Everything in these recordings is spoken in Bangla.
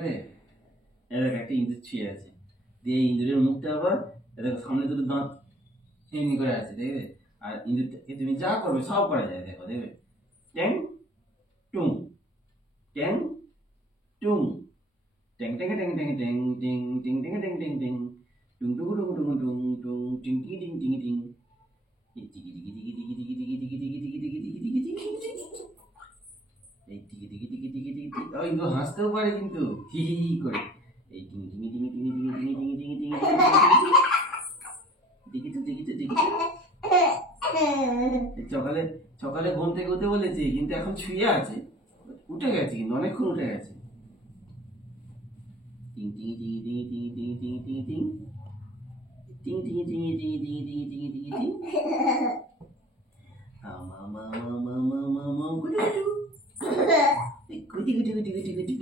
দেখবে এরকম একটা ইঁদুর শুয়ে আছে, দিয়ে ইঁদুরের মুখটা আবার দেখো সামনে দুটো দাঁত এমনি করে আছে, দেখবে? আর ইঁদুরটাকে তুমি যা করবে সব করা যায়, দেখো দেখবে, ট্যাং টুং ট্যাং টুং ট্যাং ট্যাং ট্যাং ট্যাং ট্যাং টিং টিং ট্যাং ট্যাং ট্যাং ট্যাং টুং টুং টুং টুং টুং টুং টিং টিং টিং টিং টিং টিকি টিকি টিকি টিকি টিকি টিকি টিকি টিকি টিকি টিকি টিকি টিকি টিকি এই টিকি টিকি টিকি টিকি টিকি ও ইন্দু হাসতেও পারে কিন্তু হি হি হি করে, এই টিং টিং টিং টিং টিং টিং টিং টিং টিং টিকি তো টিকি তো টিকি। সকালে সকালে ঘুম থেকে উঠে বলেছে কিন্তু এখন শুয়ে আছে, উঠে গেছে কিন্তু অনেকক্ষণ উঠে গেছে। টিং টিং টিং টিং টিং টিং টিং টিং টিং টিং টিং টিং টিং টিং টিং টিং টিং টিং মা মা মা মা মা মা মা গুটি গুটি গুটি গুটি গুটি গুটি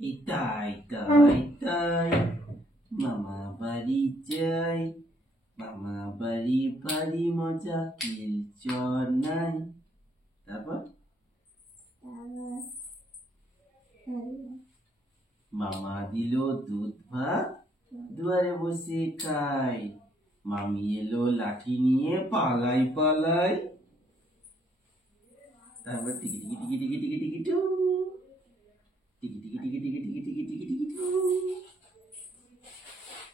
ইতাই তাই তাই মামা বাড়ি যাই, মামা বাড়ি বাড়ি মজা কিল চর নাই। তারপর মামা দিল দুধ ভাত দুয়ারে বসে খাই, মামি এলো লাঠি নিয়ে পালাই পালাই। তারপর টিকি টিকি টিকি টিকি টিকি টিকি টু টিকি টিকি টিকি টিকি টিকি টিকি টিকি টিকি টু।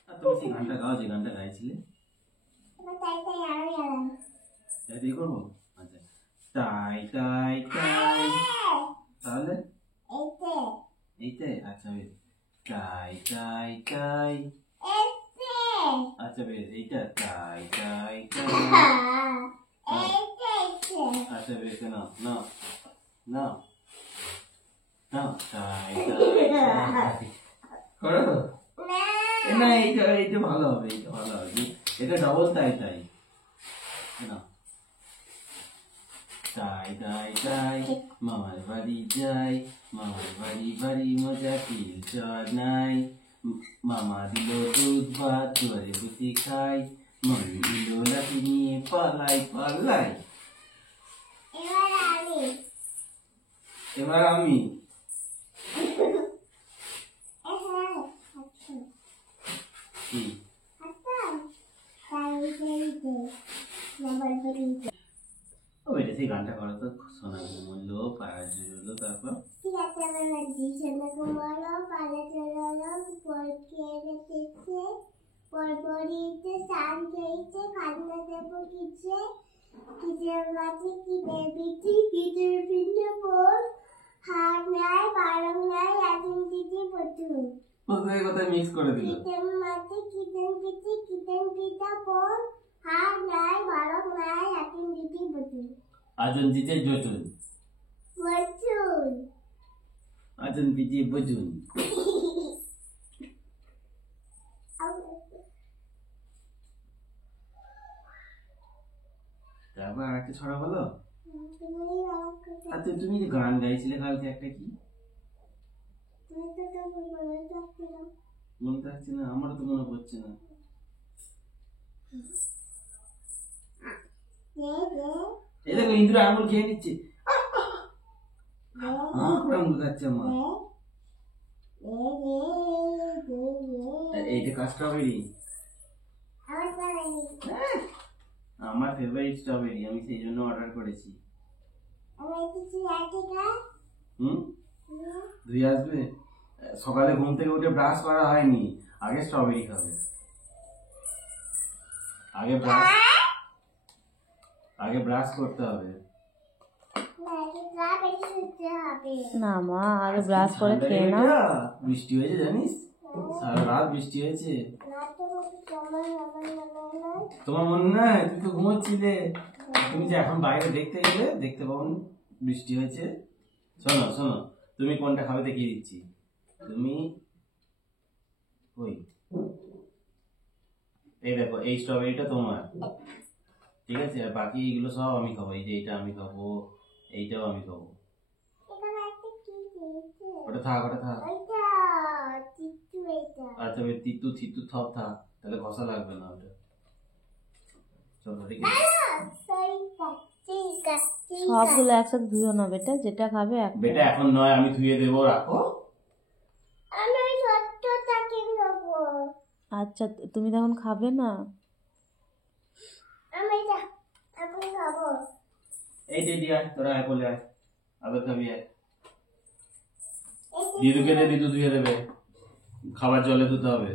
আর তুমি সেই গানটা গাও যে গানটা গাইছিলে, তাই করবো? আচ্ছা, তাই তাই তাই, তাহলে এইতে আচ্ছা বেশ, তাই তাই তাই, আচ্ছা বেশ এইটা তাই তাই তাই, আচ্ছা বেশ না না না না তাই তাই করো না, এইটা এইটা ভালো হবে, এইটা ভালো হবে, এটা ডবল তাই তাই না। তাই তাই তাই মামার বাড়ি যাই, মামার বাড়ি বাড়ি মজা কিল চর নাই, মামা দিল দুধ ভাত দুয়ারে বসে খাই, মামি দিল লাঠি নিয়ে পালাই পালাই। এবার আমি ওইটা সেই গানটা করো তো, সোনা ঘুমলো পাড়া জুড়লো, তারপর পরপরিতে সান খেয়েছে খাজনা দেবো কিছে কিসের মাঝে কি দেবিছি কিসের পিঠে পর হাত নাই বারং নাই আদিম দিদি বটু কোথায় কোথায় মিক্স করে দিল। কিচেন মাঝে কিচেন পিঠা পর হাত নাই বারং নাই আদিম দিদি বটু আজন দিতে জটুন বটুন আজন দিতে বজুন। তারপর আর একটা ছড়া বলো। আচ্ছা তুমি যে গান গাইছিলে কালকে একটা কি মনে থাকছে না? আমারও তো মনে পড়ছে না। এই দেখো ইন্দ্র আঙুল খেয়ে নিচ্ছে, আঙুল খাচ্ছে আমার। এইটা কাজ স্ট্রবেরি, আমার ফেভারিট স্ট্রবেরি, আমি সেই জন্য অর্ডার করেছি। ধুয়ে আসবে? সকালে ঘুম থেকে উঠে ব্রাশ করা হয়নি, আগে স্ট্রবেরি খাবে, আগে ব্রাশ করতে হবে। না মা, আগে ব্রাশ করে খেয়ে নাও। বৃষ্টি হয়েছে জানিস, সারা রাত বৃষ্টি হয়েছে। তোমার মনে নাই? তুই তো ঘুমোচ্ছিলে, তুমি যে এখন বাইরে দেখতে গেলে দেখতে পাবো বৃষ্টি হয়েছে। শোনো শোনো, তুমি কোনটা খাবে দেখিয়ে দিচ্ছি। তুমি ওই এই দেখো, এই স্ট্রবেরিটা তোমার, ঠিক আছে? আর বাকি এগুলো সব আমি খাবো। এই যে এইটা আমি খাবো, এইটাও আমি খাবো। ওটা থাক, ওটা থাক। আচ্ছা তিতু তিতু সব থাক, তাহলে ঘষা লাগবে না ওটা। চলো ঠিক আছে। ঠিক সবগুলো একসাথে ধুয়ো না বেটা, যেটা খাবে একটা। বেটা এখন নয়, আমি ধুয়ে দেবো, রাখো। আমি ওই ছোট্টটাকে খাবো। আচ্ছা তুমি তখন খাবে না? আমি এটা এখন খাবো। এই দিদি আয়, তোরা আয়, বলে আয়, আবার খাবি আয়। এই যে দিদুকে দে, দিদু ধুয়ে দেবে, খাবার জলে ধুতে হবে।